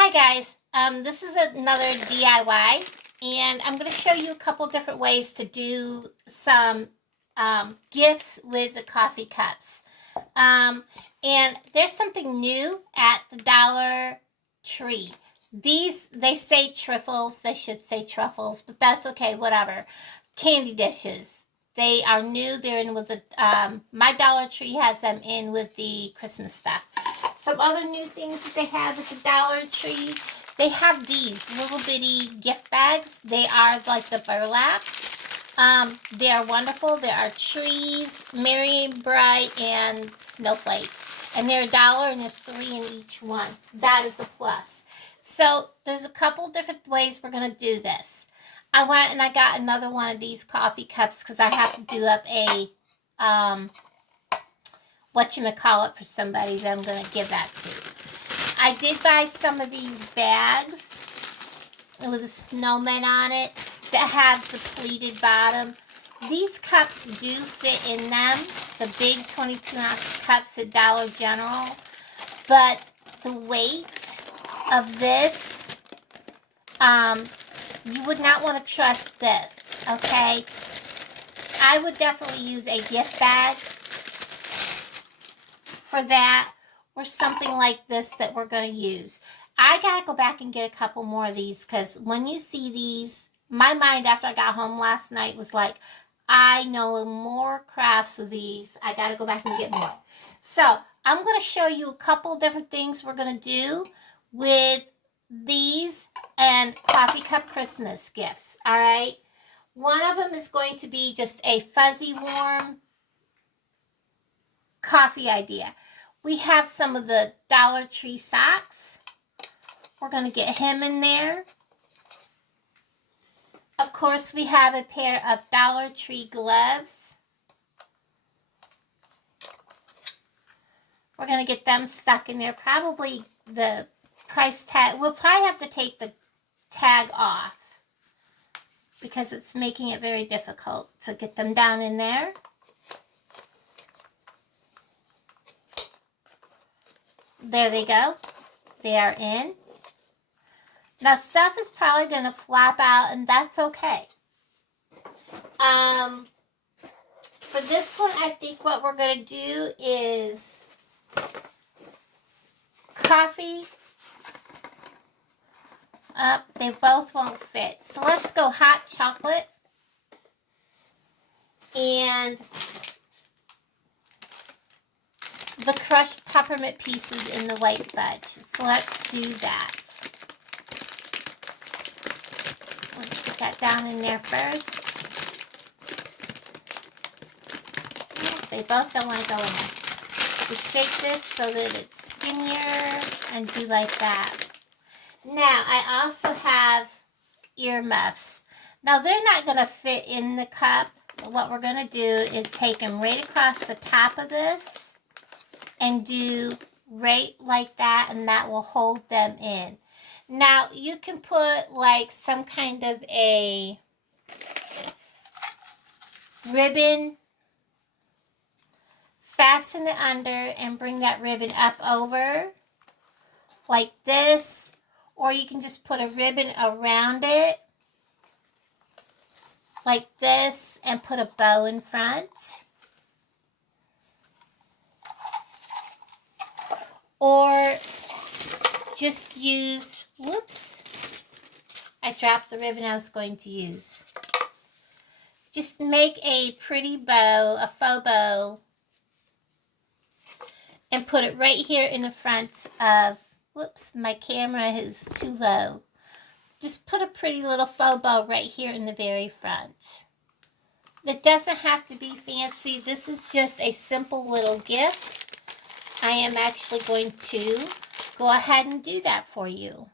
Hi guys, this is another DIY and I'm going to show you a couple different ways to do some gifts with the coffee cups. And there's something new at the Dollar Tree. They say trifles, they should say truffles, but that's okay, whatever. Candy dishes. They are new. They're in with the, my Dollar Tree has them in with the Christmas stuff. Some other new things that they have at the Dollar Tree, they have these little bitty gift bags. They are like the burlap. They are wonderful. There are trees, Merry Bright, and Snowflake. And they're $1 and there's 3 in each one. That is a plus. So there's a couple different ways we're going to do this. I went and I got another one of these coffee cups because I have to do up a whatchamacallit for somebody that I'm going to give that to. I did buy some of these bags with a snowman on it that have the pleated bottom. These cups do fit in them, the big 22-ounce cups at Dollar General, but the weight of this, you would not want to trust this, okay? I would definitely use a gift bag for that, or something like this that we're going to use. I got to go back and get a couple more of these, because when you see these, my mind after I got home last night was like, I know more crafts with these. I got to go back and get more. So I'm going to show you a couple different things we're going to do with these and coffee cup Christmas gifts, all right? One of them is going to be just a fuzzy warm coffee idea. We have some of the Dollar Tree socks. We're going to get him in there. Of course, we have a pair of Dollar Tree gloves. We're going to get them stuck in there. Probably the price tag. We'll probably have to take the tag off because it's making it very difficult to get them down in there. There they go. They are in. Now, stuff is probably going to flap out, and that's okay. For this one, I think what we're going to do is coffee. They both won't fit. So let's go hot chocolate and the crushed peppermint pieces in the white fudge. So let's do that. Let's get that down in there first. They both don't want to go in there. We shake this so that it's skinnier and do like that. Now, I also have earmuffs. Now, they're not going to fit in the cup. What we're going to do is take them right across the top of this and do right like that, and that will hold them in. Now, you can put like some kind of a ribbon, fasten it under, and bring that ribbon up over like this, or you can just put a ribbon around it like this and put a bow in front. Or just use, whoops, I dropped the ribbon I was going to use. Just make a pretty bow, a faux bow, and put it right here in the front of, whoops, my camera is too low. Just put a pretty little faux bow right here in the very front. It doesn't have to be fancy. This is just a simple little gift. I am actually going to go ahead and do that for you.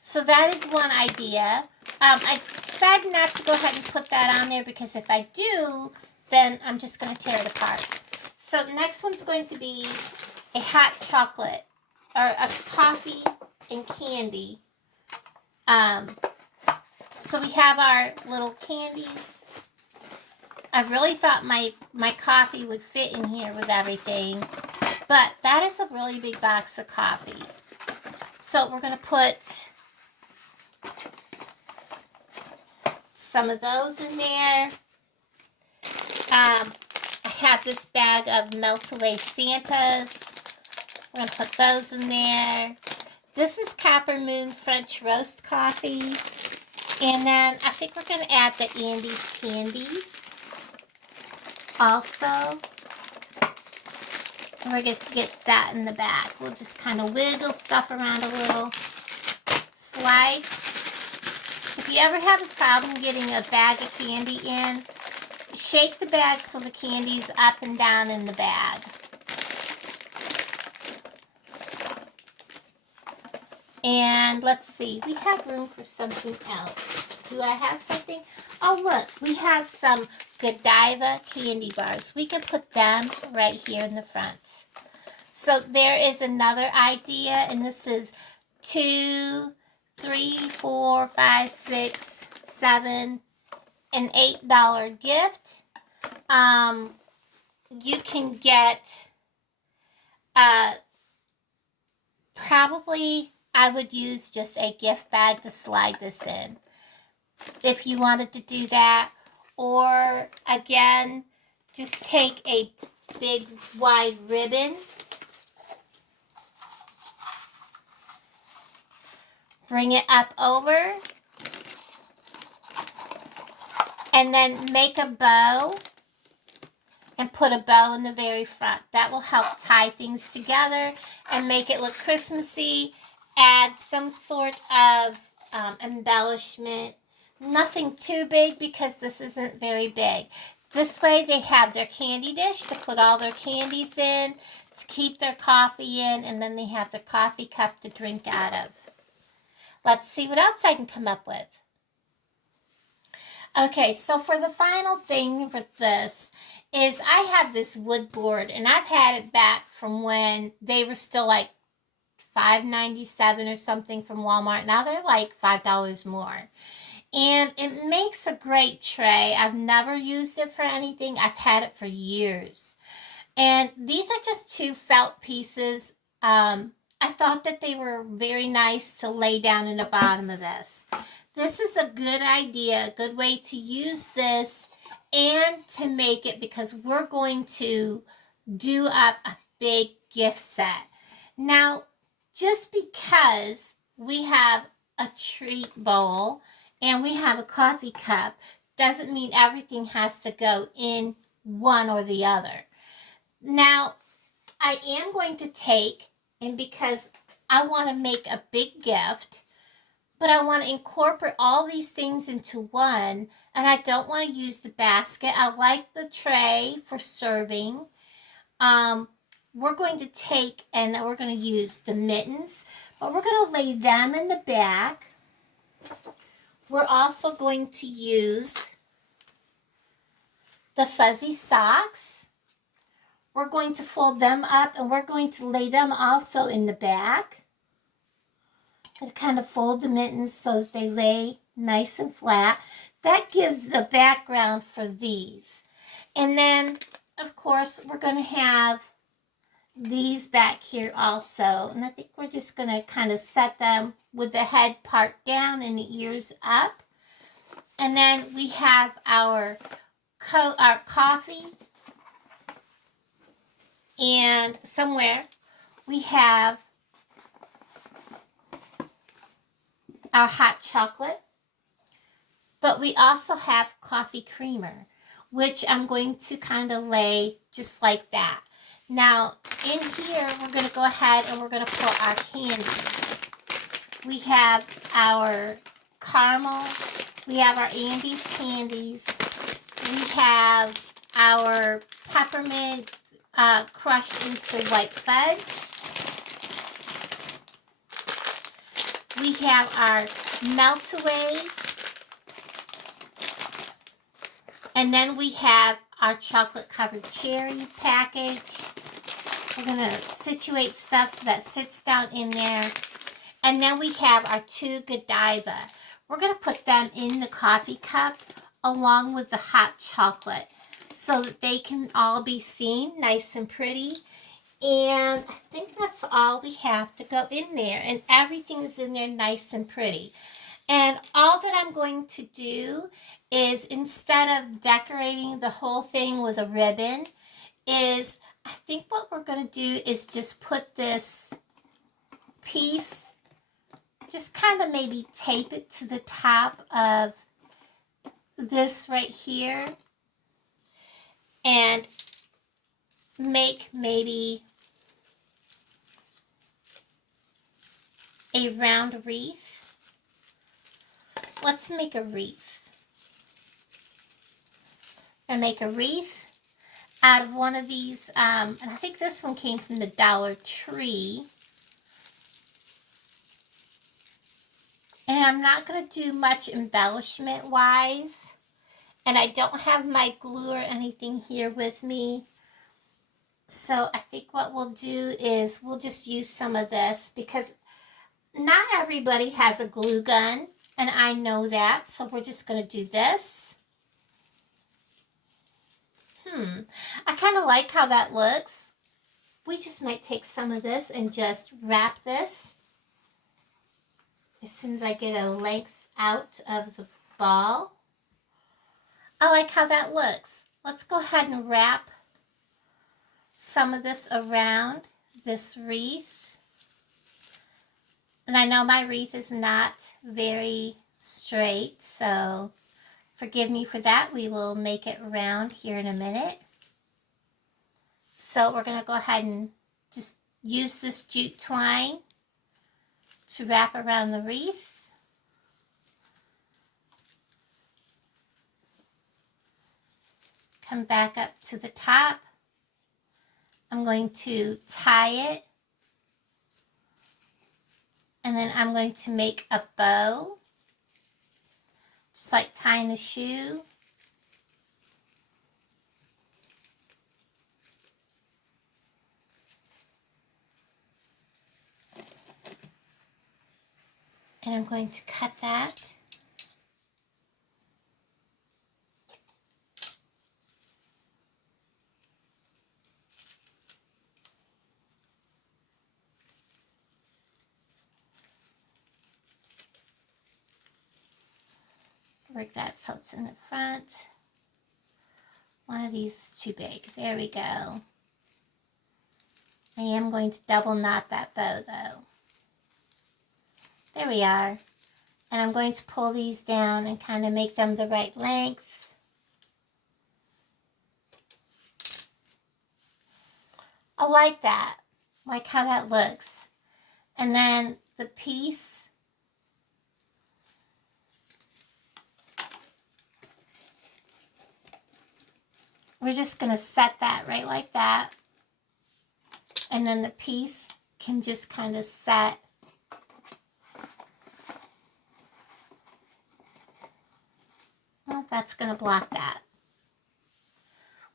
So that is one idea. I decided not to go ahead and put that on there because if I do, then I'm just going to tear it apart. So the next one's going to be a hot chocolate or a coffee and candy. So we have our little candies. I really thought my coffee would fit in here with everything, but that is a really big box of coffee. So we're going to put some of those in there. I have this bag of Melt Away Santas. We're going to put those in there. This is Copper Moon French Roast Coffee. And then I think we're going to add the Andes Candies also. And we're going to get that in the bag. We'll just kind of wiggle stuff around a little. Slide. If you ever have a problem getting a bag of candy in, shake the bag so the candy's up and down in the bag. And let's see, we have room for something else. Do I have something? Oh, look, we have some Godiva candy bars. We can put them right here in the front. So there is another idea, and this is 2, 3, 4, 5, 6, 7, an $8 gift. You can get probably I would use just a gift bag to slide this in if you wanted to do that. Or again, just take a big wide ribbon, bring it up over, and then make a bow and put a bow in the very front. That will help tie things together and make it look Christmassy. Add some sort of embellishment. Nothing too big because this isn't very big. This way they have their candy dish to put all their candies in, to keep their coffee in, and then they have their coffee cup to drink out of. Let's see what else I can come up with. Okay, so for the final thing for this is I have this wood board, and I've had it back from when they were still like $5.97 or something from Walmart. Now they're like $5 more. And it makes a great tray. I've never used it for anything. I've had it for years. And these are just 2 felt pieces. I thought that they were very nice to lay down in the bottom of this. This is a good idea, a good way to use this and to make it, because we're going to do up a big gift set. Now, just because we have a treat bowl and we have a coffee cup doesn't mean everything has to go in one or the other. Now, I am going to take, and because I want to make a big gift, but I want to incorporate all these things into one, and I don't want to use the basket. I like the tray for serving. We're going to take, and we're going to use the mittens, but we're going to lay them in the back. We're also going to use the fuzzy socks. We're going to fold them up, and we're going to lay them also in the back. And kind of fold the mittens so that they lay nice and flat. That gives the background for these. And then, of course, we're going to have these back here also. And I think we're just going to kind of set them with the head part down and the ears up. And then we have our coffee. And somewhere we have our hot chocolate, but we also have coffee creamer, which I'm going to kind of lay just like that. Now, in here, we're going to go ahead and we're going to put our candies. We have our caramel, we have our Andes candies, we have our peppermint crushed into white fudge. We have our Melt-A-Ways. And then we have our chocolate covered cherry package. We're going to situate stuff so that sits down in there. And then we have our 2 Godiva. We're going to put them in the coffee cup along with the hot chocolate so that they can all be seen nice and pretty. And I think that's all we have to go in there. And everything is in there nice and pretty. And all that I'm going to do is, instead of decorating the whole thing with a ribbon, is I think what we're going to do is just put this piece, just kind of maybe tape it to the top of this right here and make maybe a round wreath. Let's make a wreath. And make a wreath out of one of these, and I think this one came from the Dollar Tree. And I'm not going to do much embellishment wise. And I don't have my glue or anything here with me. So I think what we'll do is we'll just use some of this, because not everybody has a glue gun, and I know that. So we're just going to do this. I kind of like how that looks. We just might take some of this and just wrap this as soon as I get a length out of the ball. I like how that looks. Let's go ahead and wrap some of this around this wreath. And I know my wreath is not very straight, so forgive me for that. We will make it round here in a minute. So we're going to go ahead and just use this jute twine to wrap around the wreath. Come back up to the top. I'm going to tie it. And then I'm going to make a bow. Just like tying a shoe. And I'm going to cut that. Work that so it's in the front. One of these is too big. There we go. I am going to double knot that bow though. There we are. And I'm going to pull these down and kind of make them the right length. I like that. I like how that looks. And then the piece, we're just going to set that right like that. And then the piece can just kind of set well, that's going to block that.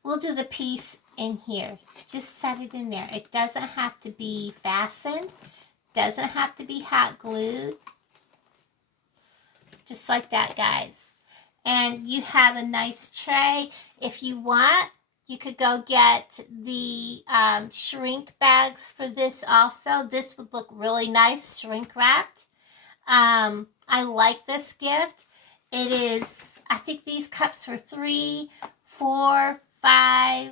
We'll do the piece in here. Just set it in there. It doesn't have to be fastened. Doesn't have to be hot glued. Just like that, guys. And you have a nice tray. If you want, you could go get the shrink bags for this also. This would look really nice, shrink wrapped. I like this gift. It is, I think these cups were 3, 4, 5.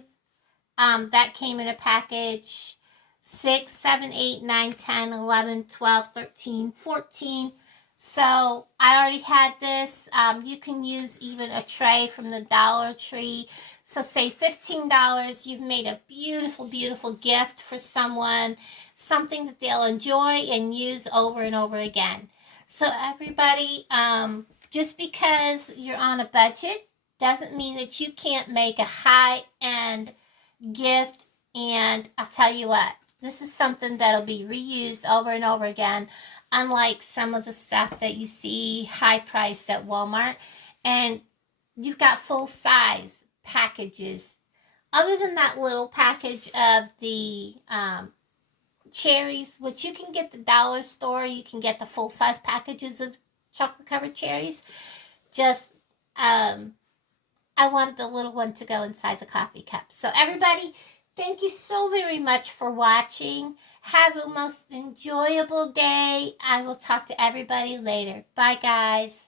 That came in a package. 6, 7, 8, 9, 10, 11, 12, 13, 14. So I already had this. You can use even a tray from the Dollar Tree. So say $15, you've made a beautiful, beautiful gift for someone. Something that they'll enjoy and use over and over again. So everybody, just because you're on a budget doesn't mean that you can't make a high-end gift. And I'll tell you what, this is something that'll be reused over and over again, unlike some of the stuff that you see high priced at Walmart. And you've got full size packages. Other than that little package of the cherries, which you can get the dollar store, you can get the full size packages of chocolate covered cherries. Just I wanted the little one to go inside the coffee cup. So everybody, Thank you so very much for watching. Have a most enjoyable day. I will talk to everybody later. Bye, guys.